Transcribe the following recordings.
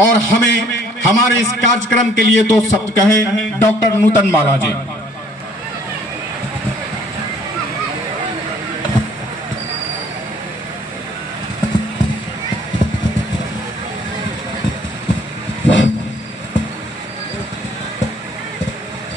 और हमें हमारे इस कार्यक्रम के लिए 2 शब्द कहे डॉक्टर नूतन माला जी।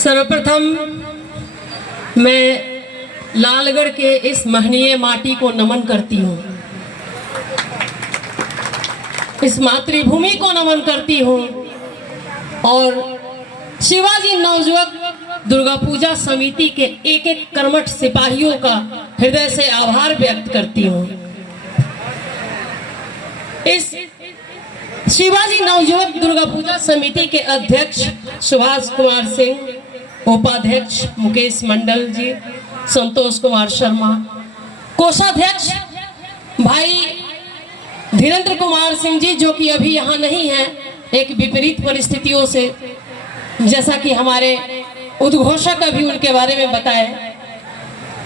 सर्वप्रथम मैं लालगढ़ के इस महनीय माटी को नमन करती हूँ, इस मातृभूमि को नमन करती हूँ और शिवाजी नवयुवक दुर्गा पूजा समिति के एक एक कर्मठ सिपाहियों का हृदय से आभार व्यक्त करती हूँ। इस शिवाजी नवयुवक दुर्गा पूजा समिति के अध्यक्ष सुभाष कुमार सिंह, उपाध्यक्ष मुकेश मंडल जी, संतोष कुमार शर्मा, कोषाध्यक्ष भाई धीरेन्द्र कुमार सिंह जी जो कि अभी यहाँ नहीं हैं, एक विपरीत परिस्थितियों से, जैसा कि हमारे उद्घोषक अभी उनके बारे में बताए,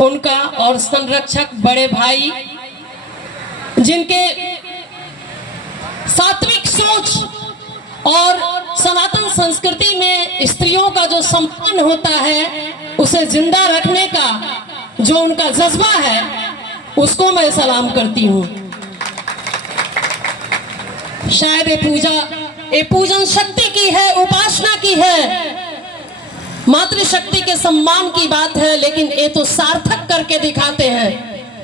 उनका और संरक्षक बड़े भाई जिनके सात्विक सोच और सनातन संस्कृति में स्त्रियों का जो सम्मान होता है उसे जिंदा रखने का जो उनका जज्बा है उसको मैं सलाम करती हूँ। शायद ये पूजन शक्ति की है, उपासना की है, मातृशक्ति के सम्मान की बात है, लेकिन ये तो सार्थक करके दिखाते हैं।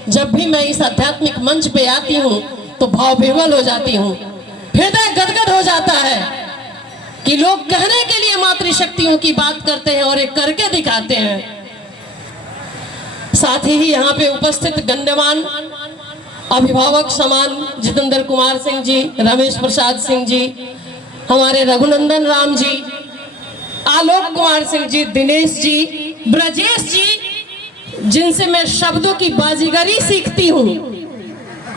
जब भी मैं इस आध्यात्मिक मंच पे आती हूँ तो भाव विह्वल हो जाती हूँ, हृदय गदगद हो जाता है कि लोग कहने के लिए मातृशक्तियों की बात करते हैं और ये करके दिखाते हैं। साथ ही यहाँ पे उपस्थित गण्यमान अभिभावक समान जितेंद्र कुमार सिंह जी, रमेश प्रसाद सिंह जी, हमारे रघुनंदन राम जी, आलोक कुमार सिंह जी, दिनेश जी, ब्रजेश जी, जिनसे मैं शब्दों की बाजीगरी सीखती हूँ,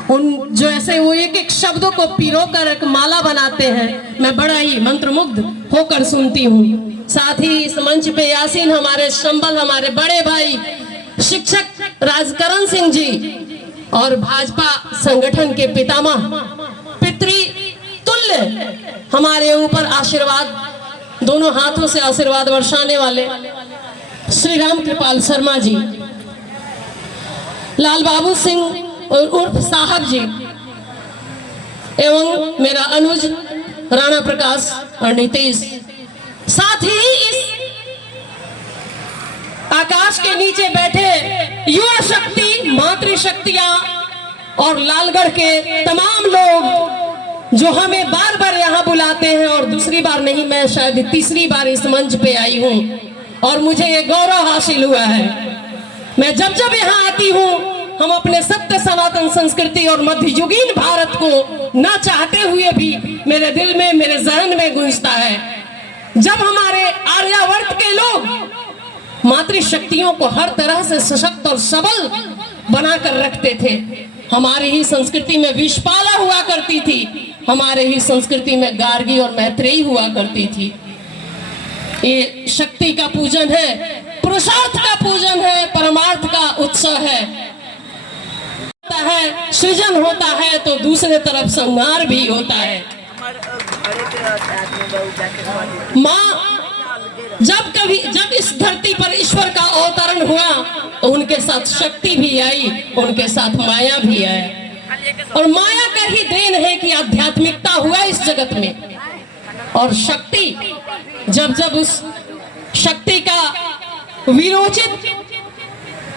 उन जो ऐसे वो एक एक शब्दों को पिरो कर एक माला बनाते हैं, मैं बड़ा ही मंत्रमुग्ध होकर सुनती हूँ। साथ ही इस मंच पे यासीन हमारे संबल, हमारे बड़े भाई शिक्षक राजकरण सिंह जी और भाजपा संगठन के पितामह पितृ तुल्य हमारे ऊपर आशीर्वाद, दोनों हाथों से आशीर्वाद वर्षाने वाले श्री राम कृपाल शर्मा जी, लाल बाबू सिंह और उर्फ साहब जी, एवं मेरा अनुज राणा प्रकाश और नीतीश, साथ ही इस आकाश के नीचे बैठे युवा शक्ति, मातृशक्तियां और लालगढ़ के तमाम लोग जो हमें बार बार यहाँ बुलाते हैं और दूसरी बार नहीं, मैं शायद तीसरी बार इस मंच पे आई हूँ और मुझे ये गौरव हासिल हुआ है। मैं जब जब यहाँ आती हूँ हम अपने सत्य सनातन संस्कृति और मध्ययुगीन भारत को न चाहते हुए भी मेरे दिल में, मेरे जहन में गूंजता है। जब हमारे आर्यावर्त के लोग मातृशक्तियों को हर तरह से सशक्त और सबल बनाकर रखते थे, हमारी ही संस्कृति में विषपाला हुआ करती थी, हमारे ही संस्कृति में गार्गी और मैत्रेयी हुआ करती थी। ये शक्ति का पूजन है, पुरुषार्थ का पूजन है, परमार्थ का उत्सव है। सृजन होता है तो दूसरे तरफ संहार भी होता है। माँ जब इस धरती पर ईश्वर का अवतरण हुआ तो उनके साथ शक्ति भी आई, उनके साथ माया भी आई, और माया का ही देन है कि आध्यात्मिकता हुआ इस जगत में। और शक्ति जब उस शक्ति का विरोचित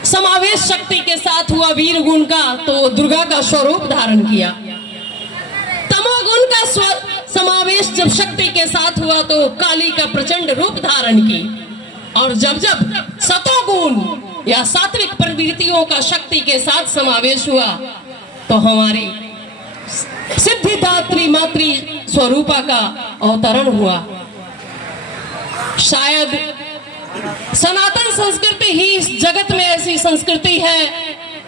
समावेश शक्ति के साथ हुआ वीर गुण का, तो दुर्गा का स्वरूप धारण किया। तमोगुण का समावेश जब शक्ति के साथ हुआ तो काली का प्रचंड रूप धारण की। और जब सतोगुण या सात्विक प्रवृत्तियों का शक्ति के साथ समावेश हुआ तो हमारी सिद्धिदात्री मातृ स्वरूपा का अवतरण हुआ। शायद सनातन संस्कृति ही इस जगत में ऐसी संस्कृति है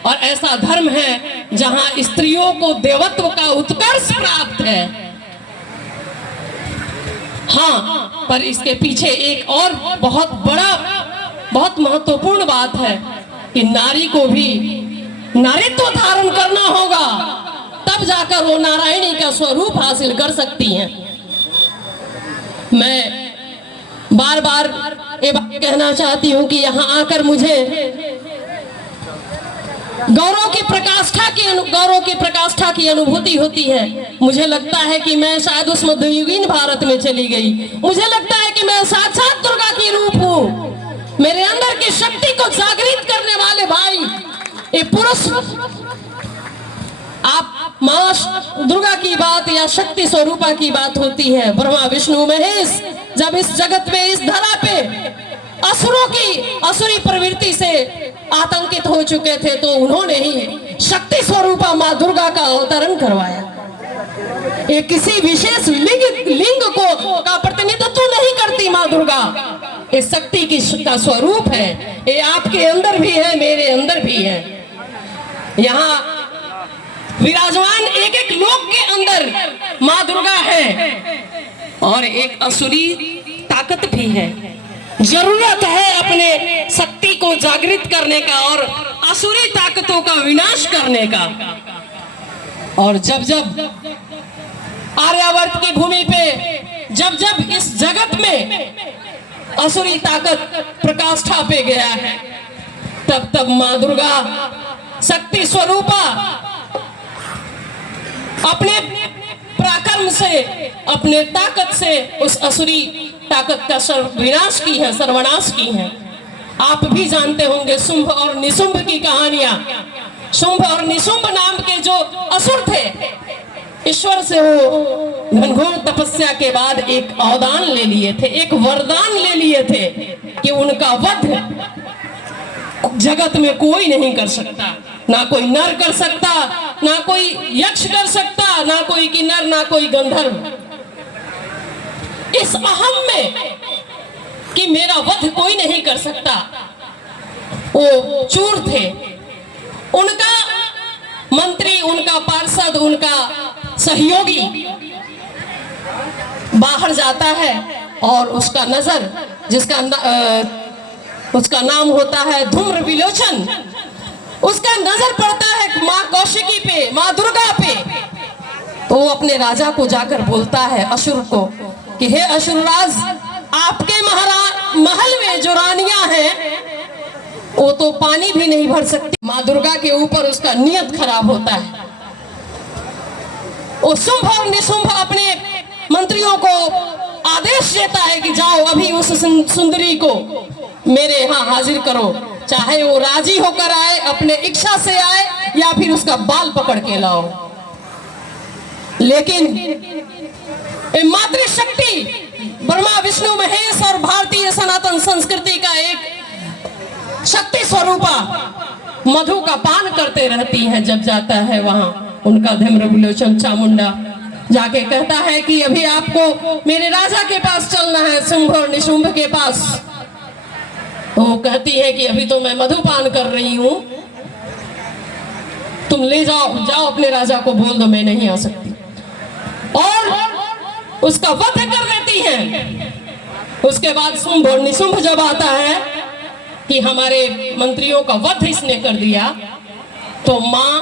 और ऐसा धर्म है जहां स्त्रियों को देवत्व का उत्कर्ष प्राप्त है। हाँ, पर इसके पीछे एक और बहुत महत्वपूर्ण बात है कि नारी को भी नारीत्व धारण करना होगा, तब जाकर वो नारायणी का स्वरूप हासिल कर सकती हैं। मैं बार बार ये बात कहना चाहती हूँ कि यहाँ आकर मुझे गौरव की प्रकाष्ठा की अनुभूति होती है। मुझे लगता है कि मैं शायद उस मध्ययुगीन भारत में चली गई। मुझे लगता है कि मैं साक्षात दुर्गा की रूप हूँ। मेरे अंदर की शक्ति को जागृत करने वाले भाई, ये पुरुष, आप मां दुर्गा की बात या शक्ति स्वरूपा की बात होती है। ब्रह्मा विष्णु महेश जब इस जगत में, इस धरा पे असुरों की असुरी प्रवृत्ति से आतंकित हो चुके थे, तो उन्होंने ही शक्ति स्वरूपा मां दुर्गा का अवतरण करवाया। ये किसी विशेष लिंग को का प्रतिनिधित्व नहीं करती मां दुर्गा। ये शक्ति का स्वरूप है। ये आपके अंदर भी है, मेरे अंदर भी है। यहाँ विराजमान एक एक लोक के अंदर मां दुर्गा है और एक असुरी ताकत भी है। जरूरत है अपने शक्ति को जागृत करने का और असुरी ताकतों का विनाश करने का। और जब जब आर्यावर्त की भूमि पे, जब जब इस जगत में असुरी ताकत प्रकाष्ठा पे गया है, तब तब मां दुर्गा शक्ति स्वरूपा अपने पराक्रम से, अपने ताकत से उस असुरी ताकत का विनाश की है, सर्वनाश की है। आप भी जानते होंगे शुंभ और निशुंभ की कहानियां। शुंभ और निशुंभ नाम के जो असुर थे, ईश्वर से वो घनघोर तपस्या के बाद एक अवदान ले लिए थे, एक वरदान ले लिए थे कि उनका वध जगत में कोई नहीं कर सकता। ना कोई नर कर सकता, ना कोई यक्ष कर सकता, ना कोई किन्नर, ना कोई गंधर्व। इस अहम में कि मेरा वध कोई नहीं कर सकता, वो चूर थे। उनका मंत्री, उनका पार्षद, उनका सहयोगी बाहर जाता है और उसका नजर, उसका नाम होता है धूम्र विलोचन, उसका नजर पड़ता है मां कौशिकी पे, मां दुर्गा पे। तो वो अपने राजा को जाकर बोलता है, असुर को, कि हे असुरराज, आपके महल में जो रानियां हैं वो तो पानी भी नहीं भर सकती। मां दुर्गा के ऊपर उसका नियत खराब होता है। वो शुंभ और निशुंभ अपने मंत्रियों को आदेश देता है कि जाओ अभी उस सुंदरी को मेरे यहाँ हाजिर करो, चाहे वो राजी होकर आए, अपने इच्छा से आए, या फिर उसका बाल पकड़ के लाओ। लेकिन मातृशक्ति ब्रह्मा विष्णु महेश और भारतीय सनातन संस्कृति का एक शक्ति स्वरूपा मधु का पान करते रहती है। जब जाता है वहां उनका धूम्र विलोचन चामुंडा जाके कहता है कि अभी आपको मेरे राजा के पास चलना है, शुंभ और निशुंभ के पास। वो कहती है कि अभी तो मैं मधुपान कर रही हूं, तुम ले जाओ, जाओ अपने राजा को बोल दो मैं नहीं आ सकती, और उसका वध कर देती है। उसके बाद शुंभ और निशुंभ जब आता है कि हमारे मंत्रियों का वध इसने कर दिया, तो मां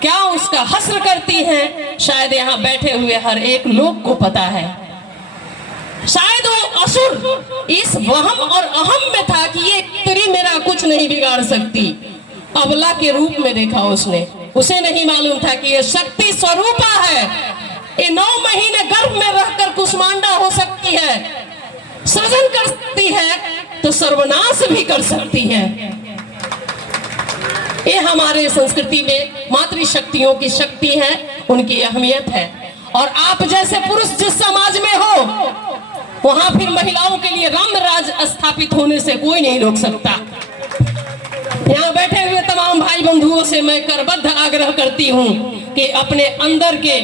क्या उसका हस्र करती है, शायद यहाँ बैठे हुए हर एक लोग को पता है। शायद वो असुर इस वहम और अहम में था कि ये तेरी मेरा कुछ नहीं बिगाड़ सकती। अबला के रूप में देखा उसने, उसे नहीं मालूम था कि ये शक्ति स्वरूपा है। ये 9 महीने गर्भ में रहकर कुष्मांडा हो सकती है, सृजन कर सकती है, तो सर्वनाश भी कर सकती है। ये हमारे संस्कृति में मातृशक्तियों की शक्ति है, उनकी अहमियत है। और आप जैसे पुरुष जिस समाज में हो, वहां फिर महिलाओं के लिए राम राज स्थापित होने से कोई नहीं रोक सकता। यहाँ बैठे हुए तमाम भाई बंधुओं से मैं करबद्ध आग्रह करती हूँ कि अपने अंदर के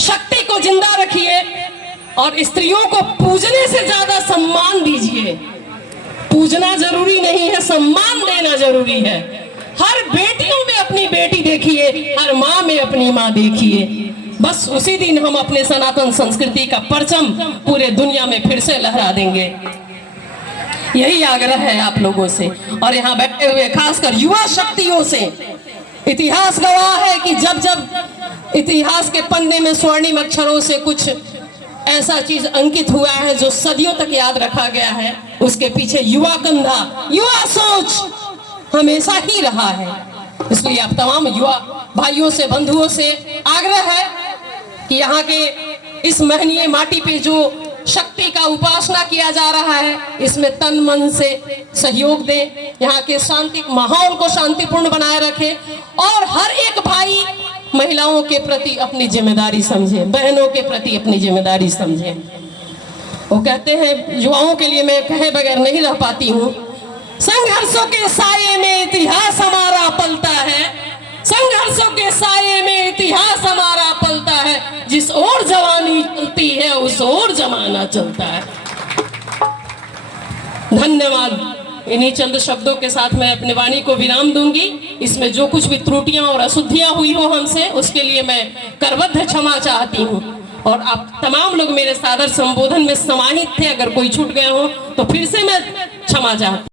शक्ति को जिंदा रखिए और स्त्रियों को पूजने से ज्यादा सम्मान दीजिए। पूजना जरूरी नहीं है, सम्मान देना जरूरी है। हर बेटियों में अपनी बेटी देखिए, हर माँ में अपनी माँ देखिए। बस उसी दिन हम अपने सनातन संस्कृति का परचम पूरे दुनिया में फिर से लहरा देंगे। यही आग्रह है आप लोगों से और यहाँ बैठे हुए खासकर युवा शक्तियों से इतिहास गवाह है कि जब जब इतिहास के पन्ने में स्वर्णिम अक्षरों से कुछ ऐसा चीज अंकित हुआ है जो सदियों तक याद रखा गया है, उसके पीछे युवा कंधा, युवा सोच हमेशा ही रहा है। इसलिए आप तमाम युवा भाइयों से, बंधुओं से आग्रह है कि यहाँ के इस महनीय माटी पे जो शक्ति का उपासना किया जा रहा है, इसमें तन मन से सहयोग दें, यहाँ के शांति माहौल को शांतिपूर्ण बनाए रखें और हर एक भाई महिलाओं के प्रति अपनी जिम्मेदारी समझे, बहनों के प्रति अपनी जिम्मेदारी समझे। वो कहते हैं, युवाओं के लिए मैं कहे बगैर नहीं रह पाती हूँ, संघर्षों के साये में इतिहास हमारा पलता है, संघर्षों के साये में इतिहास हमारा पलता है, जिस ओर जवानी चलती है उस ओर जमाना चलता है। धन्यवाद। इन्हीं चंद शब्दों के साथ मैं अपनी वाणी को विराम दूंगी। इसमें जो कुछ भी त्रुटियां और अशुद्धियां हुई हो हमसे, उसके लिए मैं करबद्ध क्षमा चाहती हूं। और आप तमाम लोग मेरे सादर संबोधन में समाहित थे, अगर कोई छूट गए हो तो फिर से मैं क्षमा चाहती हूं।